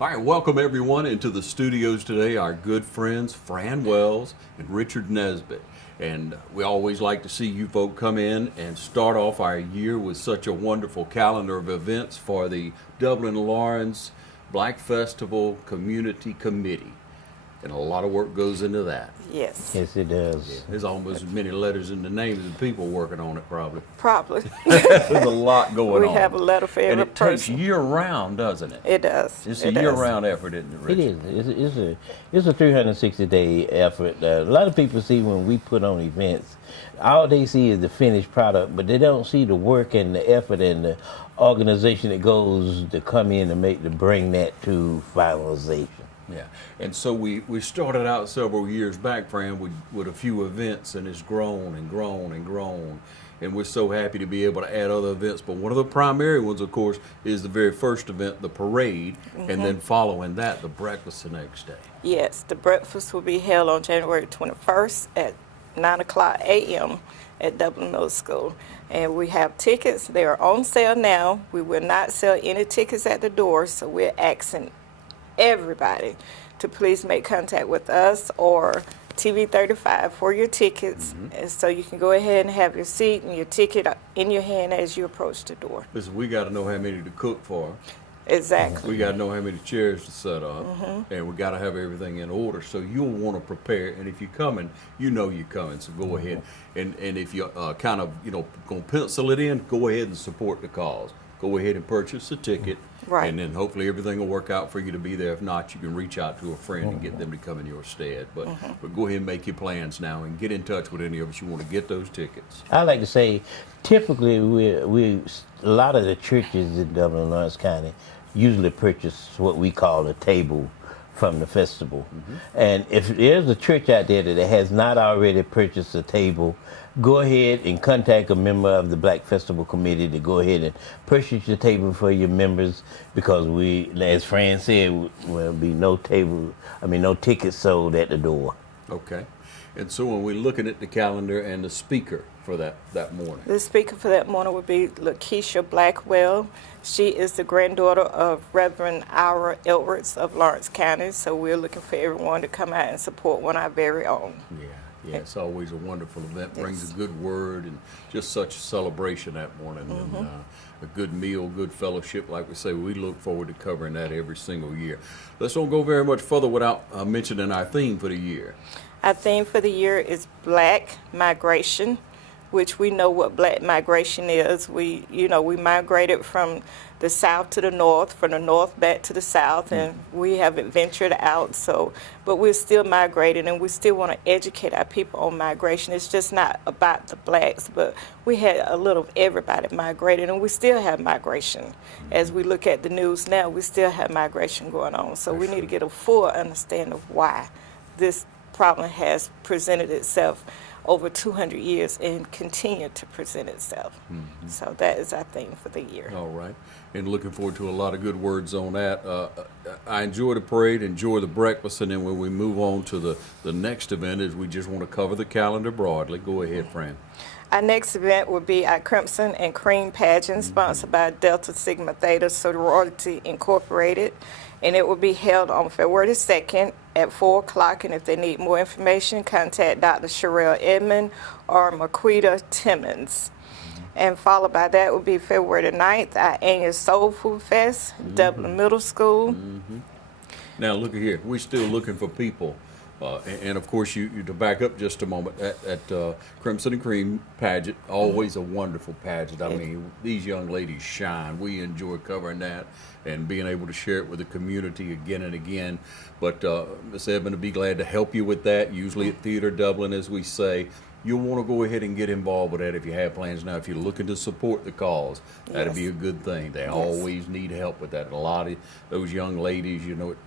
All right, welcome everyone into the studios today, our good friends Fran Wells and Richard Nesbitt. And we always like to see you folk come in and start off our year with such a wonderful calendar of events for the Dublin Lawrence Black Festival Community Committee. And a lot of work goes into that. Yes. Yes, it does. There's almost as many letters in the names as people working on it, probably. Probably. There's a lot going We on. have a letter for every And it person. takes year-round, doesn't it? It does. It's It a does. year-round effort, isn't it, It Richard? is. It's a 360-day effort. A lot of people see when we put on events, all they see is the finished product, but they don't see the work and the effort and the organization that goes to come in and to bring that to finalization. Yeah, and so we started out several years back, Fran, with a few events, and it's grown and grown and grown. And we're so happy to be able to add other events. But one of the primary ones, of course, is the very first event, the parade, and then following that, the breakfast the next day. Yes, the breakfast will be held on January 21st at 9 o'clock a.m. at Dublin Middle School. And we have tickets. They are on sale now. We will not sell any tickets at the door, so we're asking everybody to please make contact with us or TV35 for your tickets, and so you can go ahead and have your seat and your ticket in your hand as you approach the door. Listen, we got to know how many to cook for. Exactly. We got to know how many chairs to set up, and we got to have everything in order. So you'll want to prepare, and if you're coming, you know you're coming. So go ahead, and if you're kind of going to pencil it in, go ahead and support the cause. Go ahead and purchase a ticket, Right. and then hopefully everything will work out for you to be there. If not, you can reach out to a friend and get them to come in your stead. But go ahead and make your plans now and get in touch with any of us you want to get those tickets. I like to say, typically, we a lot of the churches in Dublin and Lawrence County usually purchase what we call a table from the festival. And if there's a church out there that has not already purchased a table, go ahead and contact a member of the Black Festival Committee to go ahead and purchase your table for your members, because we, as Fran said, will be no tickets sold at the door. Okay. And so when we're looking at the calendar and the speaker for that morning. The speaker for that morning would be Lakeisha Blackwell. She is the granddaughter of Reverend Ira Edwards of Lawrence County, so we're looking for everyone to come out and support one of our very own. Yeah, it's always a wonderful event. Brings a good word and just such a celebration that morning. And a good meal, good fellowship. Like we say, we look forward to covering that every single year. Let's don't go very much further without mentioning our theme for the year. Our theme for the year is Black Migration, which we know what Black migration is. We migrated from the south to the north, from the north back to the south, and we have ventured out. But we're still migrating, and we still want to educate our people on migration. It's just not about the blacks, but we had a little of everybody migrated, and we still have migration. As we look at the news now, we still have migration going on. So we need to get a full understanding of why this problem has presented itself over 200 years and continue to present itself. So that is our theme for the year. All right. And looking forward to a lot of good words on that. I enjoy the parade, enjoy the breakfast, and then when we move on to the next event is we just want to cover the calendar broadly. Go ahead, Fran. Our next event will be our Crimson and Cream pageant, sponsored by Delta Sigma Theta Sorority Incorporated, and it will be held on February 2nd at 4 o'clock. And if they need more information, contact Dr. Sherelle Edmond or Marquita Timmons. And followed by that will be February the 9th, our annual Soul Food Fest, Dublin Middle School. Now, look at here. We're still looking for people. And of course, you to back up just a moment, at Crimson and Cream pageant, always a wonderful pageant. I mean, these young ladies shine. We enjoy covering that and being able to share it with the community again and again. But Ms. Edmond will be glad to help you with that, usually at Theater Dublin, as we say. You'll want to go ahead and get involved with that if you have plans now. If you're looking to support the cause, that'd be a good thing. They always need help with that. A lot of those young ladies,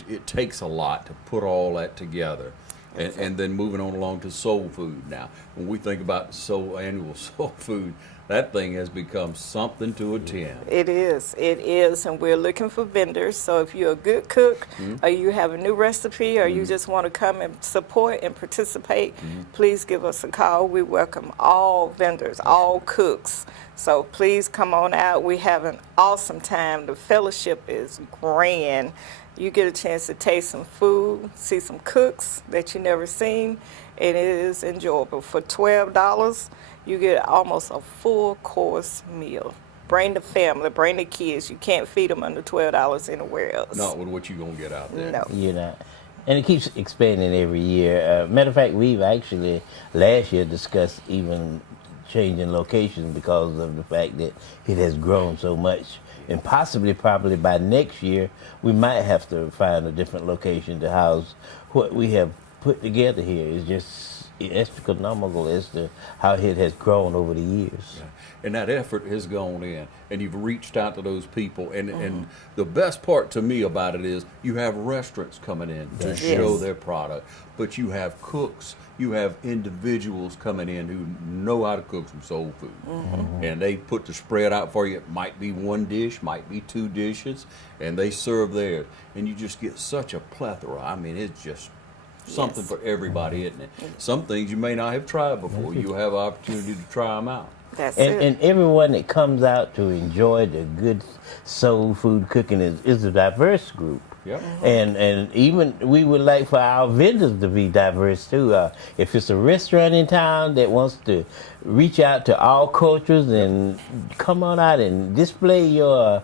it takes a lot to put all that together. And then moving on along to soul food now. When we think about annual soul food, that thing has become something to attend. It is, and we're looking for vendors. So if you're a good cook, or you have a new recipe, or you just want to come and support and participate, please give us a call. We welcome all vendors, all cooks. So please come on out. We have an awesome time. The fellowship is grand. You get a chance to taste some food, see some cooks that you never seen, and it is enjoyable. For $12, you get almost a full course meal. Bring the family, bring the kids. You can't feed them under $12 anywhere else. Not with what you're going to get out there. No. You know, and it keeps expanding every year. Matter of fact, we've actually last year discussed even changing locations because of the fact that it has grown so much. And possibly, probably by next year, we might have to find a different location to house what we have put together here. It's just astronomical as to how it has grown over the years. Yeah. And that effort has gone in, and you've reached out to those people. And the best part to me about it is you have restaurants coming in to Yes. show their product, but you have cooks, you have individuals coming in who know how to cook some soul food. And they put the spread out for you. It might be one dish, might be two dishes, and they serve theirs. And you just get such a plethora. I mean, it's just something for everybody, isn't it? Some things you may not have tried before. You have an opportunity to try them out. That's it. And everyone that comes out to enjoy the good soul food cooking is a diverse group. Yep. And even we would like for our vendors to be diverse too. If it's a restaurant in town that wants to reach out to all cultures and come on out and display your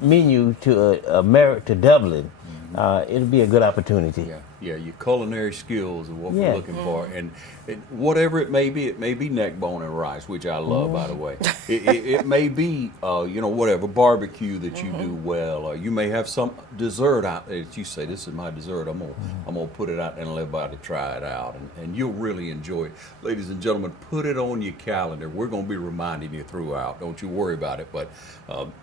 menu to Dublin, it'll be a good opportunity. Yeah, your culinary skills is what Yeah. we're looking for, and whatever it may be neck bone and rice, which I love, by the way. It may be, whatever barbecue that you do well, or you may have some dessert out there that you say, "This is my dessert. I'm gonna put it out and let everybody try it out," and you'll really enjoy it, ladies and gentlemen. Put it on your calendar. We're gonna be reminding you throughout. Don't you worry about it. But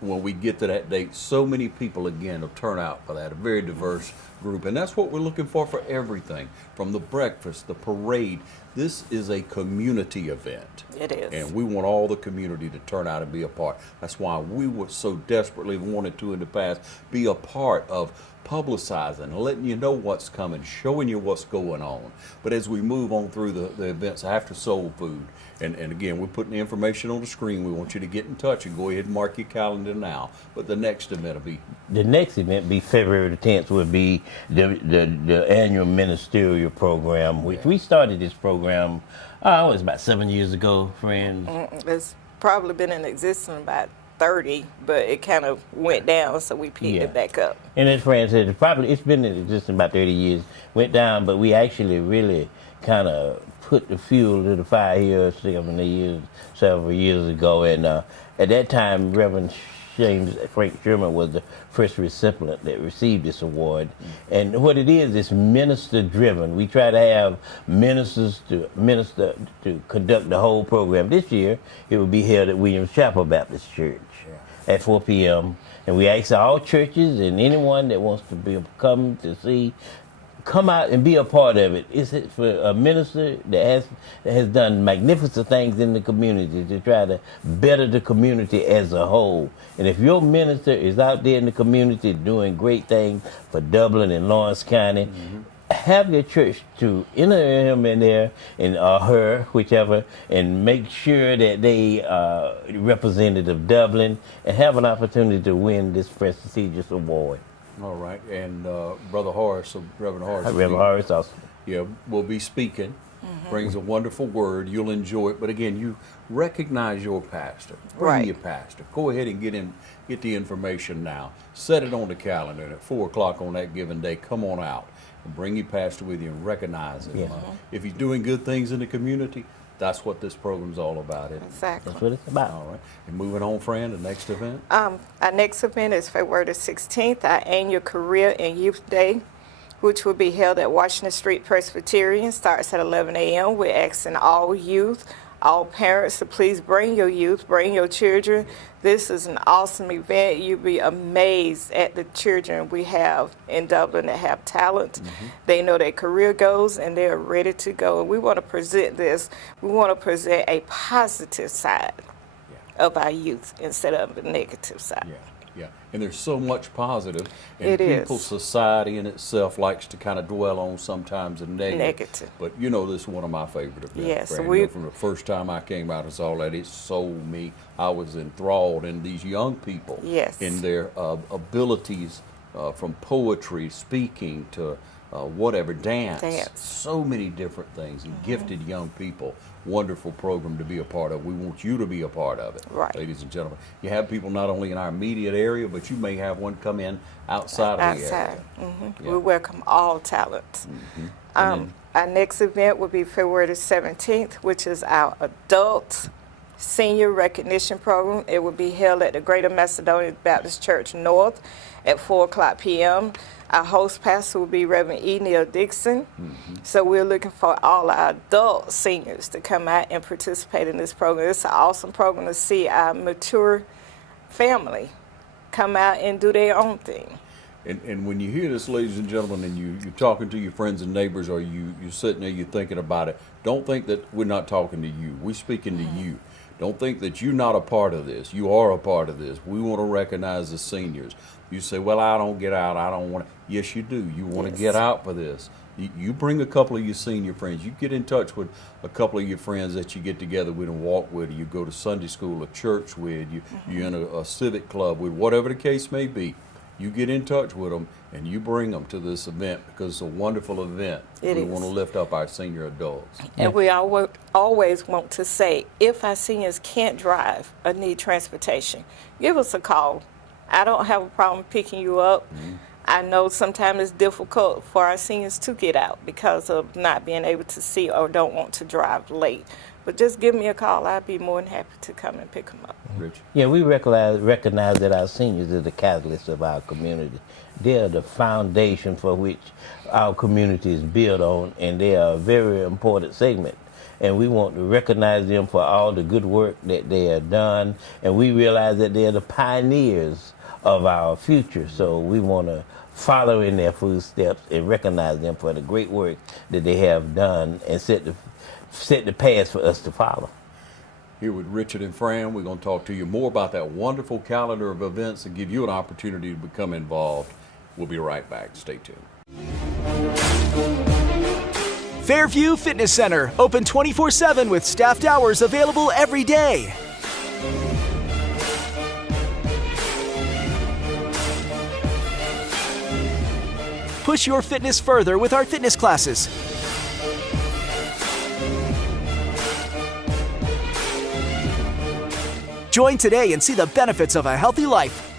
when we get to that date, so many people again will turn out for that. A very diverse group, and that's what we're looking for everything from the breakfast, the parade. This is a community event. It is. And we want all the community to turn out and be a part. That's why we would so desperately wanted to in the past be a part of publicizing, letting you know what's coming, showing you what's going on. But as we move on through the events after Soul Food, and again, we're putting the information on the screen. We want you to get in touch and go ahead and mark your calendar now. But the next event will be... The next event be February the 10th would be the annual ministerial program, which we started this program, it was about 7 years ago, friends. It's probably been in existence about 30, but it kind of went down, so we picked it back up. And as Fran said, it's been in existence about 30 years, went down, but we actually really kind of put the fuel to the fire here several years ago. And at that time, Reverend James Frank Sherman was the first recipient that received this award. And what it is, it's minister driven. We try to have ministers to conduct the whole program. This year, it will be held at Williams Chapel Baptist Church at 4 p.m. And we ask all churches and anyone that wants to come out and be a part of it. It's for a minister that has done magnificent things in the community to try to better the community as a whole. And if your minister is out there in the community doing great things for Dublin and Lawrence County, have your church to enter him in there or her, whichever, and make sure that they are representative of Dublin and have an opportunity to win this prestigious award. All right, and Brother Horace, Reverend Horace. Reverend Horace also. Yeah, will be speaking. Brings a wonderful word. You'll enjoy it. But again, you recognize your pastor. Bring Right. your pastor. Go ahead and get the information now. Set it on the calendar. And at 4 o'clock on that given day, come on out and bring your pastor with you and recognize him. Yeah. If he's doing good things in the community, that's what this program's all about, isn't it? Exactly. That's what it's about. All right. And moving on, Fran, the next event. Our next event is February the 16th, our annual Career and Youth Day, which will be held at Washington Street Presbyterian. Starts at 11 a.m. We're asking all youth, all parents to please bring your youth, bring your children. This is an awesome event. You'll be amazed at the children we have in Dublin that have talent. They know their career goals and they're ready to go. And we want to present this. We want to present a positive side of our youth instead of the negative side. Yeah. And there's so much positive, and It is. people's society in itself likes to kind of dwell on sometimes the negative. Negative. But you know, this is one of my favorite events. Yes, Fran. we- You know, from the first time I came out and saw that, it sold me. I was enthralled in these young people, Yes. in their abilities, from poetry, speaking to whatever, dance. So many different things, and gifted young people. Wonderful program to be a part of. We want you to be a part of it, Right. ladies and gentlemen. You have people not only in our immediate area, but you may have one come in outside of the Outside. area. Yeah. We welcome all talents. And Our next event will be February the 17th, which is our adult senior recognition program. It will be held at the Greater Macedonia Baptist Church North at 4 o'clock p.m. Our host pastor will be Reverend E. Neil Dixon. So we're looking for all our adult seniors to come out and participate in this program. It's an awesome program to see our mature family come out and do their own thing. And when you hear this, ladies and gentlemen, and you're talking to your friends and neighbors, or you're sitting there, you're thinking about it, don't think that we're not talking to you. We're speaking to you. Don't think that you're not a part of this. You are a part of this. We want to recognize the seniors. You say, well, I don't get out. I don't want to. Yes, you do. You want to get out for this. You bring a couple of your senior friends. You get in touch with a couple of your friends that you get together with and walk with. You go to Sunday school or church with. You're in a civic club with, whatever the case may be. You get in touch with them and you bring them to this event because it's a wonderful event. It we is. want to lift up our senior adults. And we always want to say, if our seniors can't drive or need transportation, give us a call. I don't have a problem picking you up. I know sometimes it's difficult for our seniors to get out because of not being able to see or don't want to drive late. But just give me a call. I'd be more than happy to come and pick them up. Rich? Yeah, we recognize that our seniors are the catalysts of our community. They are the foundation for which our community is built on, and they are a very important segment. And we want to recognize them for all the good work that they have done, and we realize that they are the pioneers of our future. So we want to follow in their footsteps and recognize them for the great work that they have done and set the path for us to follow. Here with Richard and Fran, we're going to talk to you more about that wonderful calendar of events and give you an opportunity to become involved. We'll be right back. Stay tuned. Fairview Fitness Center, open 24/7 with staffed hours available every day. Push your fitness further with our fitness classes. Join today and see the benefits of a healthy life.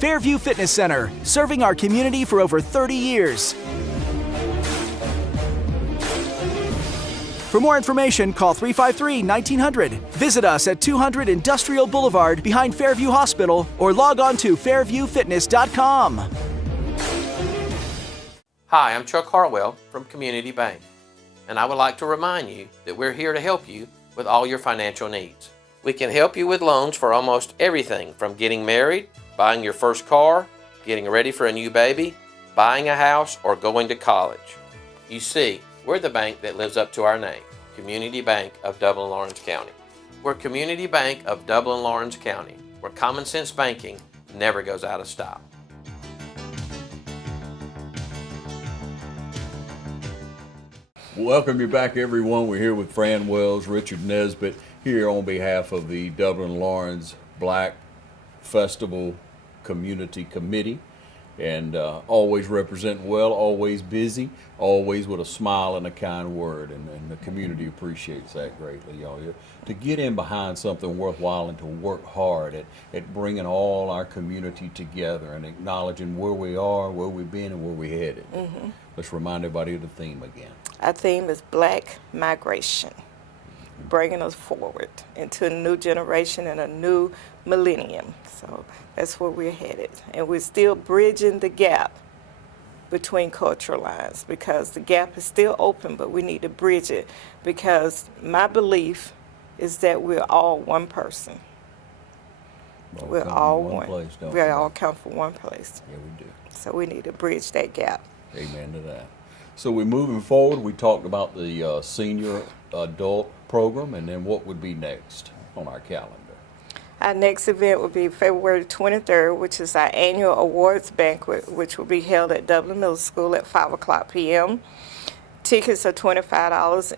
Fairview Fitness Center, serving our community for over 30 years. For more information, call 353-1900. Visit us at 200 Industrial Boulevard behind Fairview Hospital or log on to fairviewfitness.com. Hi, I'm Chuck Harwell from Community Bank, and I would like to remind you that we're here to help you with all your financial needs. We can help you with loans for almost everything from getting married, buying your first car, getting ready for a new baby, buying a house, or going to college. You see, we're the bank that lives up to our name, Community Bank of Dublin-Lawrence County. We're Community Bank of Dublin-Lawrence County, where common sense banking never goes out of style. Welcome you back, everyone. We're here with Fran Wells, Richard Nesbitt, here on behalf of the Dublin-Lawrence Black Festival Community Committee. And always representing well, always busy, always with a smile and a kind word. And the community appreciates that greatly, y'all. To get in behind something worthwhile and to work hard at bringing all our community together and acknowledging where we are, where we've been, and where we're headed. Let's remind everybody of the theme again. Our theme is Black Migration, bringing us forward into a new generation and a new millennium. So that's where we're headed. And we're still bridging the gap between cultural lines, because the gap is still open, but we need to bridge it, because my belief is that we're all one person. We're come from all one one. place, don't We we? all come from one place. Yeah, we do. So we need to bridge that gap. Amen to that. So we're moving forward. We talked about the senior adult program, and then what would be next on our calendar? Our next event will be February 23rd, which is our annual awards banquet, which will be held at Dublin Middle School at 5 o'clock p.m. Tickets are $25,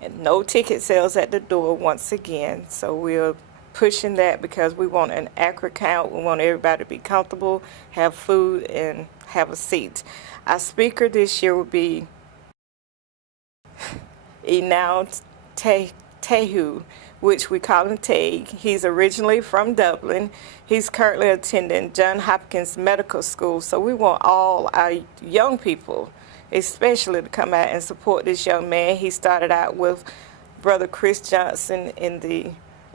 and no ticket sales at the door once again. So we're pushing that because we want an accurate count. We want everybody to be comfortable, have food, and have a seat. Our speaker this year will be Enau Tehu, which we call him Teg. He's originally from Dublin. He's currently attending Johns Hopkins Medical School. So we want all our young people, especially, to come out and support this young man. He started out with Brother Chris Johnson in the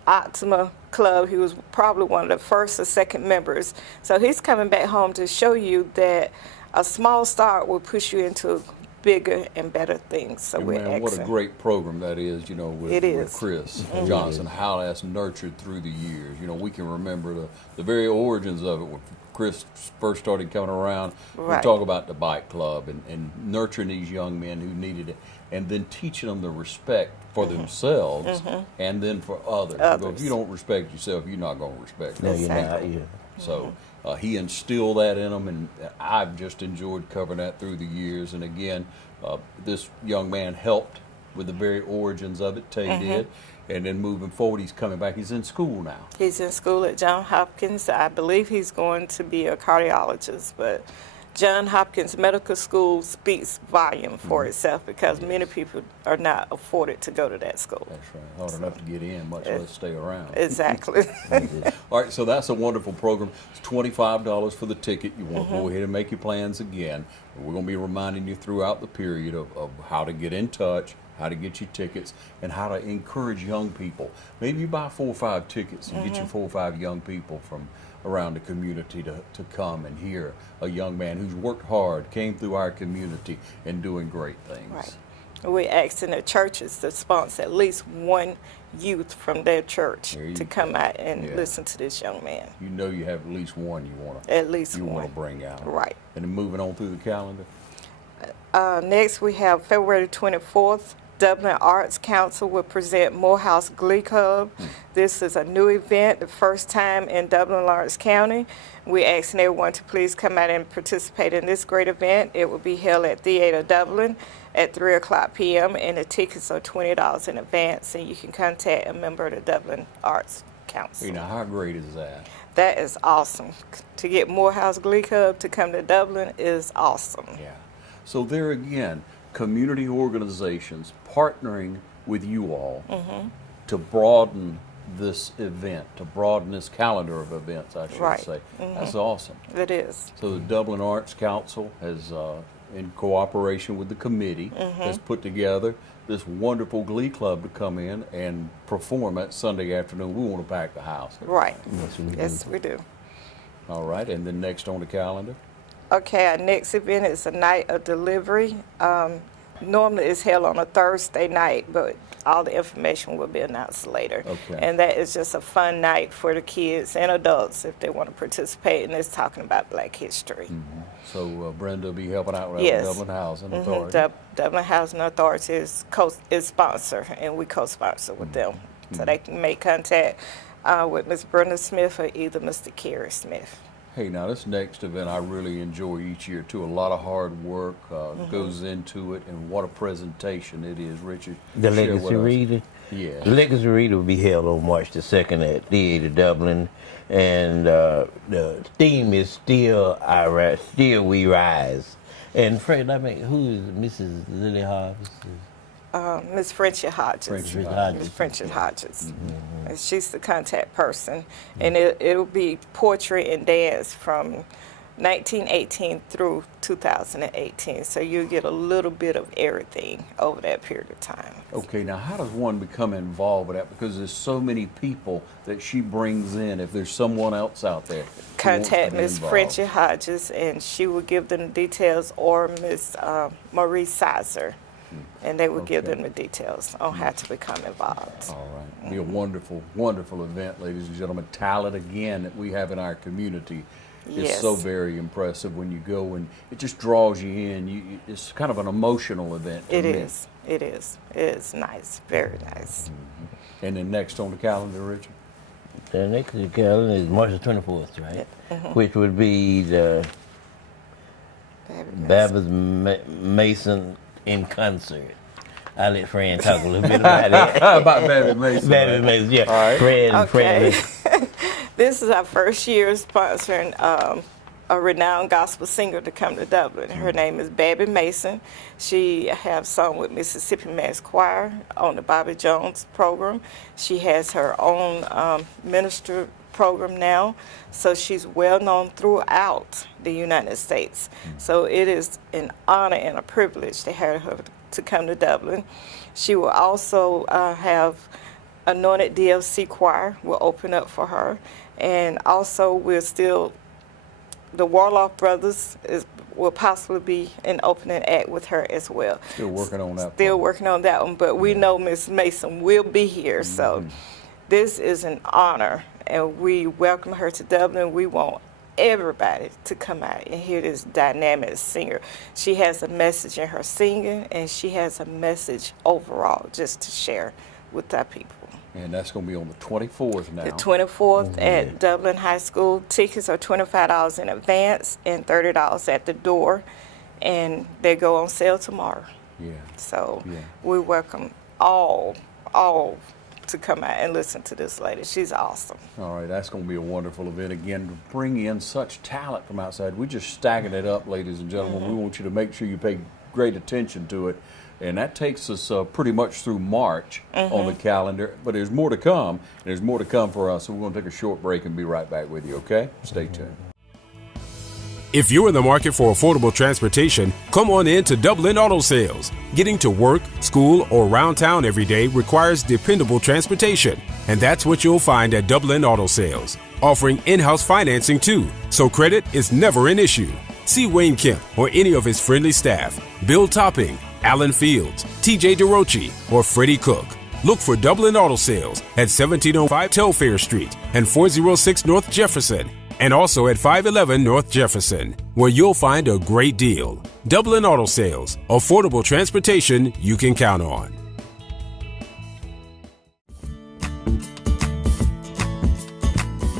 Optima Club. He was probably one of the first or second members. So he's coming back home to show you that a small start will push you into bigger and better things. So And we're man, what a excellent. great program that is, you know, with, It with is. Chris Johnson, how that's nurtured through the years. You know, we can remember the very origins of it when Chris first started coming around. Right. We talk about the bike club and nurturing these young men who needed it, and then teaching them the respect for themselves and then for others. Because if you don't respect yourself, you're not going to respect No, other you're people. not. Yeah. So he instilled that in them, and I've just enjoyed covering that through the years. And again, this young man helped with the very origins of it, Tay did. And then moving forward, he's coming back. He's in school now. He's in school at Johns Hopkins. I believe he's going to be a cardiologist, but Johns Hopkins Medical School speaks volume for itself, because many people are not afforded to go to that school. That's right. Hard enough to get in, much less stay around. Exactly. All right, so that's a wonderful program. It's $25 for the ticket. You want to go ahead and make your plans again. We're going to be reminding you throughout the period of how to get in touch, how to get your tickets, and how to encourage young people. Maybe you buy 4 or 5 tickets and get you 4 or 5 young people from around the community to come and hear a young man who's worked hard, came through our community, and doing great things. Right. We're asking the churches to sponsor at least one youth from their church There you to go. come out and Yeah. listen to this young man. You know you have at least one you want to At least want one. to bring out. Right. And then moving on through the calendar. Next, we have February 24th. Dublin Arts Council will present Morehouse Glee Club. This is a new event, the first time in Dublin, Lawrence County. We're asking everyone to please come out and participate in this great event. It will be held at Theatre Dublin at 3 o'clock p.m. and the tickets are $20 in advance, and you can contact a member of the Dublin Arts Council. You know, how great is that? That is awesome. To get Morehouse Glee Club to come to Dublin is awesome. Yeah. So there again, community organizations partnering with you all to broaden this event, to broaden this calendar of events, I should Right. say. That's awesome. It is. So the Dublin Arts Council has, in cooperation with the committee, has put together this wonderful glee club to come in and perform that Sunday afternoon. We want to pack the house. Right. Yes, we do. Yes, we do. All right, and then next on the calendar? Okay, our next event is a night of delivery. Normally it's held on a Thursday night, but all the information will be announced later. Okay. And that is just a fun night for the kids and adults if they want to participate, and it's talking about Black history. So Brenda will be helping out with Yes. the Dublin Housing Authority. Dublin Housing Authority is sponsor, and we co-sponsor with them. So they can make contact with Ms. Brenda Smith or either Mr. Kerry Smith. Hey, now this next event I really enjoy each year too. A lot of hard work goes into it, and what a presentation it is, Richard. The share Legacy with us. Reader. Yeah. The Legacy Reader will be held on March the 2nd at Theatre Dublin, and the theme is Still We Rise. And Fred, I mean, who is Mrs. Lily Harvest? Miss Frenchie Hodges. Frenchie Hodges. Miss Frenchie Hodges. And she's the contact person. And it'll be poetry and dance from 1918 through 2018. So you get a little bit of everything over that period of time. Okay, now how does one become involved with that? Because there's so many people that she brings in. If there's someone else out there, who wants to Contact be Miss involved. Frenchie Hodges, and she will give them the details, or Miss Marie Sizer, and they will give Okay. them the details on how to become involved. All right. Be a wonderful, wonderful event, ladies and gentlemen. Talent, again, that we have in our community is so Yes. very impressive when you go, and it just draws you in. It's kind of an emotional event to It me. is. It is. It is nice. Very nice. And then next on the calendar, Richard? The next calendar is March the 24th, right? Which would be the Very nice. Baptist Mason in concert. I'll let Fran talk a little bit about that. About Baptist Mason. Baptist Mason, yeah. All right. Fred and Okay. Fred. This is our first year sponsoring a renowned gospel singer to come to Dublin. Her name is Babby Mason. She has sung with Mississippi Mass Choir on the Bobby Jones program. She has her own minister program now, so she's well known throughout the United States. So it is an honor and a privilege to have her to come to Dublin. She will also have Anointed DLC Choir will open up for her, and also the Warlock Brothers will possibly be an opening act with her as well. Still working on that. Still part. working on that one, but we know Miss Mason will be here, so this is an honor, and we welcome her to Dublin. We want everybody to come out and hear this dynamic singer. She has a message in her singing, and she has a message overall just to share with our people. And that's going to be on the 24th now. The 24th at Dublin High School. Tickets are $25 in advance and $30 at the door, and they go on sale tomorrow. Yeah. So Yeah. we welcome all to come out and listen to this lady. She's awesome. All right, that's going to be a wonderful event. Again, to bring in such talent from outside. We're just stacking it up, ladies and gentlemen. We want you to make sure you pay great attention to it. And that takes us pretty much through March on the calendar. But there's more to come. And there's more to come for us. So we're going to take a short break and be right back with you, okay? Stay tuned. If you're in the market for affordable transportation, come on in to Dublin Auto Sales. Getting to work, school, or around town every day requires dependable transportation. And that's what you'll find at Dublin Auto Sales, offering in-house financing too, so credit is never an issue. See Wayne Kemp or any of his friendly staff, Bill Topping, Alan Fields, TJ DeRochi, or Freddie Cook. Look for Dublin Auto Sales at 1705 Telfair Street and 406 North Jefferson, and also at 511 North Jefferson, where you'll find a great deal. Dublin Auto Sales, affordable transportation you can count on.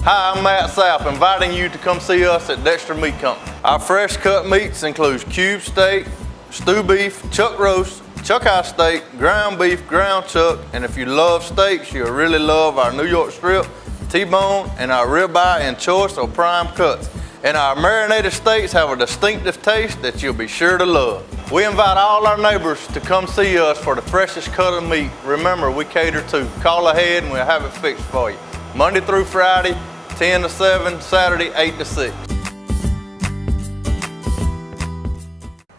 Hi, I'm Matt Sapp, inviting you to come see us at Dexter Meat Company. Our fresh cut meats includes cube steak, stew beef, chuck roast, chuck house steak, ground beef, ground chuck, and if you love steaks, you'll really love our New York strip, T-bone, and our ribeye and choice or prime cuts. And our marinated steaks have a distinctive taste that you'll be sure to love. We invite all our neighbors to come see us for the freshest cut of meat. Remember, we cater to. Call ahead and we'll have it fixed for you. Monday through Friday, 10 to 7, Saturday, 8 to 6.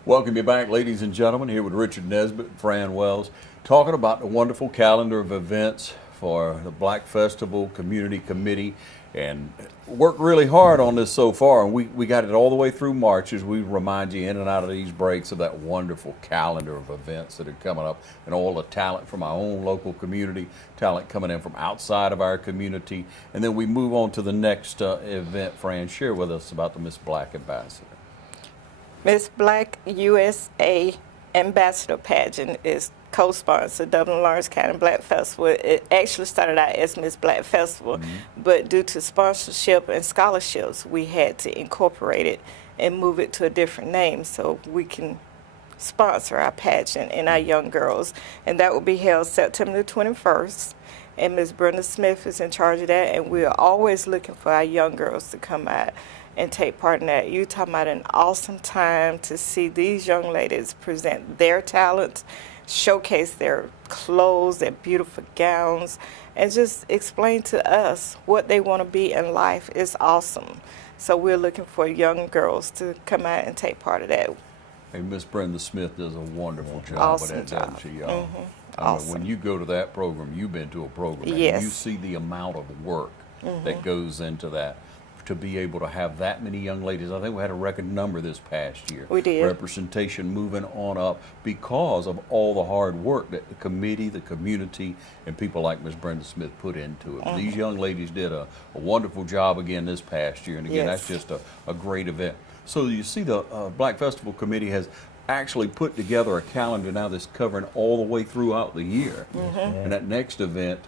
Welcome you back, ladies and gentlemen, here with Richard Nesbitt and Fran Wells, talking about the wonderful calendar of events for the Black Festival Community Committee, and worked really hard on this so far, and we got it all the way through March as we remind you in and out of these breaks of that wonderful calendar of events that are coming up, and all the talent from our own local community, talent coming in from outside of our community, and then we move on to the next event. Fran, share with us about the Miss Black Ambassador. Miss Black USA Ambassador Pageant is co-sponsored Dublin Lawrence County Black Festival. It actually started out as Miss Black Festival, but due to sponsorship and scholarships, we had to incorporate it and move it to a different name so we can sponsor our pageant and our young girls. And that will be held September the 21st. And Ms. Brenda Smith is in charge of that, and we are always looking for our young girls to come out and take part in that. You're talking about an awesome time to see these young ladies present their talents showcase their clothes, their beautiful gowns, and just explain to us what they want to be in life. Is awesome. So we're looking for young girls to come out and take part of that. Hey, Miss Brenda Smith does a wonderful job Awesome with that, doesn't job. she, y'all? I mean, Awesome. when you go to that program, you've been to a program, and Yes. you see the amount of work that goes into that. To be able to have that many young ladies, I think we had a record number this past year. We did. Representation moving on up because of all the hard work that the committee, the community, and people like Miss Brenda Smith put into it. These young ladies did a wonderful job again this past year, and again, Yes. that's just a great event. So you see the Black Festival Committee has actually put together a calendar now that's covering all the way throughout the year. And that next event,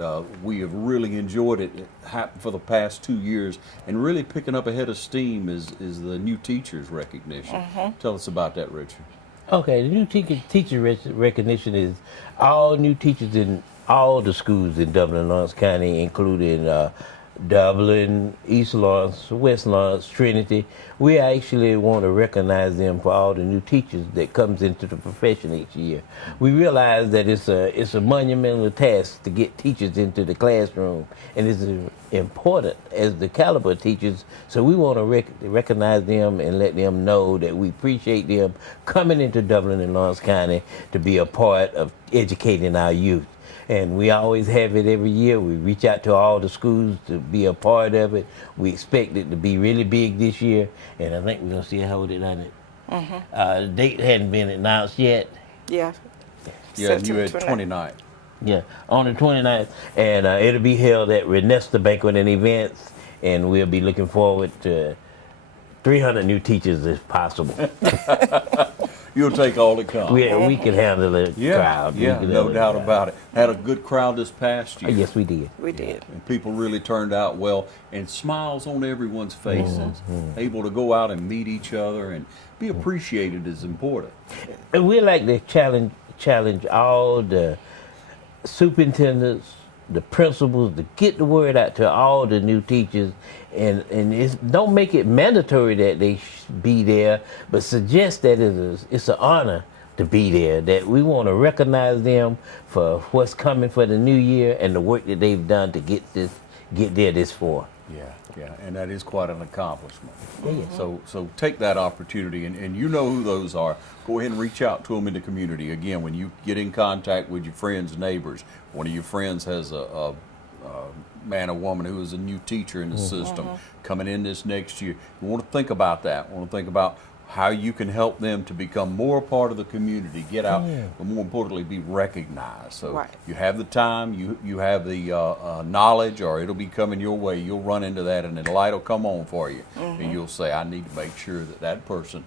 we have really enjoyed it. It happened for the past 2 years, and really picking up a head of steam is the new teachers recognition. Tell us about that, Richard. Okay, the new teacher recognition is all new teachers in all the schools in Dublin and Lawrence County, including Dublin, East Lawrence, West Lawrence, Trinity. We actually want to recognize them for all the new teachers that comes into the profession each year. We realize that it's a monumental task to get teachers into the classroom, and it's important as the caliber of teachers. So we want to recognize them and let them know that we appreciate them coming into Dublin and Lawrence County to be a part of educating our youth. And we always have it every year. We reach out to all the schools to be a part of it. We expect it to be really big this year, and I think we're going to see how hold it on it. The date hadn't been announced yet. Yeah. Yeah, and you had September 29. Yeah, on the 29th, and it'll be held at Renesta Banquet and Events, and we'll be looking forward to 300 new teachers if possible. You'll take all that comes. We can handle the crowd. We Yeah, can no handle doubt the crowd. about it. Had a good crowd this past year. Yes, we did. We did. And people really turned out well, and smiles on everyone's faces. Able to go out and meet each other and be appreciated is important. And we like to challenge all the superintendents, the principals, to get the word out to all the new teachers, and don't make it mandatory that they be there, but suggest that it's an honor to be there, that we want to recognize them for what's coming for the new year and the work that they've done to get there this far. Yeah, and that is quite an accomplishment. So take that opportunity, and you know who those are. Go ahead and reach out to them in the community. Again, when you get in contact with your friends, neighbors, one of your friends has a man or woman who is a new teacher in the system coming in this next year, you want to think about that. You want to think about how you can help them to become more a part of the community, get out, but more importantly, be recognized. So you have the time, you have the knowledge, or it'll be coming your way. You'll run into that, and the light will come on for you, and you'll say, I need to make sure that that person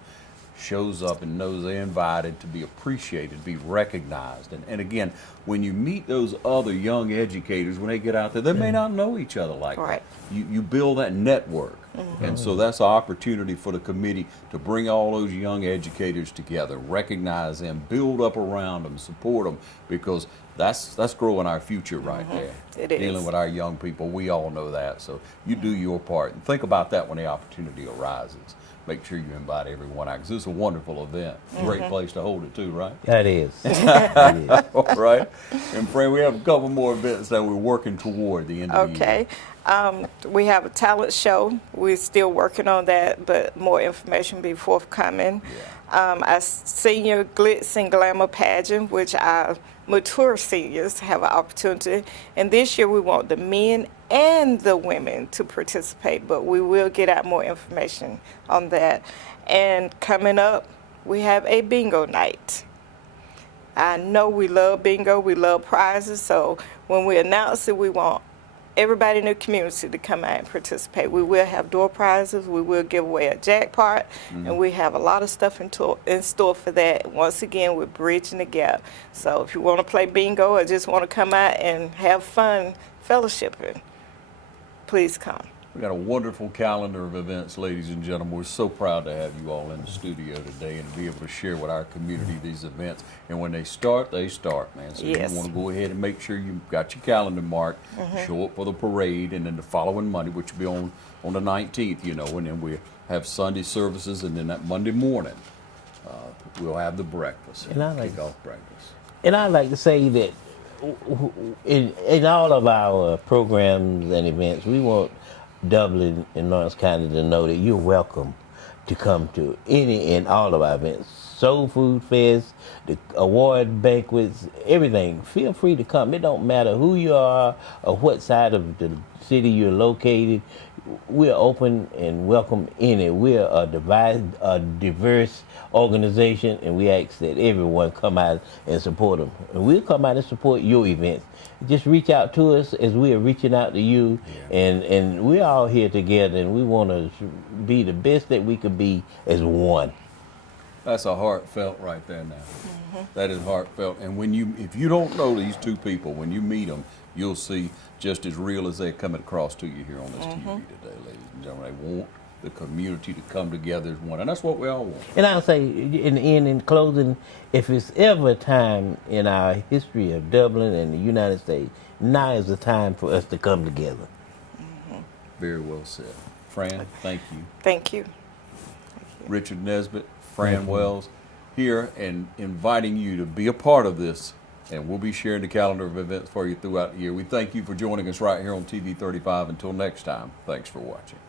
shows up and knows they're invited, to be appreciated, be recognized. And again, when you meet those other young educators, when they get out there, they may not know each other like that. You build that network. And so that's an opportunity for the committee to bring all those young educators together, recognize them, build up around them, support them, because that's growing our future right there. It is. Dealing with our young people, we all know that. So you do your part, and think about that when the opportunity arises. Make sure you invite everyone out, because it's a wonderful event. Great place to hold it too, right? That is. All right. And Fran, we have a couple more events that we're working toward the end of the year. Okay. We have a talent show. We're still working on that, but more information will be forthcoming. Our senior glitz and glamour pageant, which our mature seniors have an opportunity. And this year we want the men and the women to participate, but we will get out more information on that. And coming up, we have a bingo night. I know we love bingo, we love prizes, so when we announce it, we want everybody in the community to come out and participate. We will have door prizes, we will give away a jackpot, and we have a lot of stuff in store for that. Once again, we're bridging the gap. So if you want to play bingo or just want to come out and have fun fellowshipping, please come. We got a wonderful calendar of events, ladies and gentlemen. We're so proud to have you all in the studio today and to be able to share with our community these events. And when they start, man. So you want to go ahead and make sure you've got your calendar marked, show up for the parade, and then the following Monday, which will be on the 19th, and then we have Sunday services, and then that Monday morning, we'll have the breakfast, And I like kick-off breakfast. And I'd like to say that in all of our programs and events, we want Dublin and Lawrence County to know that you're welcome to come to any and all of our events. Soul Food Fest, the award banquets, everything. Feel free to come. It don't matter who you are or what side of the city you're located. We're open and welcome any. We're a diverse organization, and we ask that everyone come out and support them. And we'll come out and support your events. Just reach out to us as we are reaching out to you, and we're all here together, and we want to be the best that we could be as one. That's a heartfelt right there now. That is heartfelt. And if you don't know these two people, when you meet them, you'll see just as real as they're coming across to you here on this TV today, ladies and gentlemen. They want the community to come together as one, and that's what we all want. And I'll say in closing, if it's ever a time in our history of Dublin and the United States, now is the time for us to come together. Very well said. Fran, thank you. Thank you. Richard Nesbitt, Fran Wells, here and inviting you to be a part of this. And we'll be sharing the calendar of events for you throughout the year. We thank you for joining us right here on TV 35. Until next time, thanks for watching.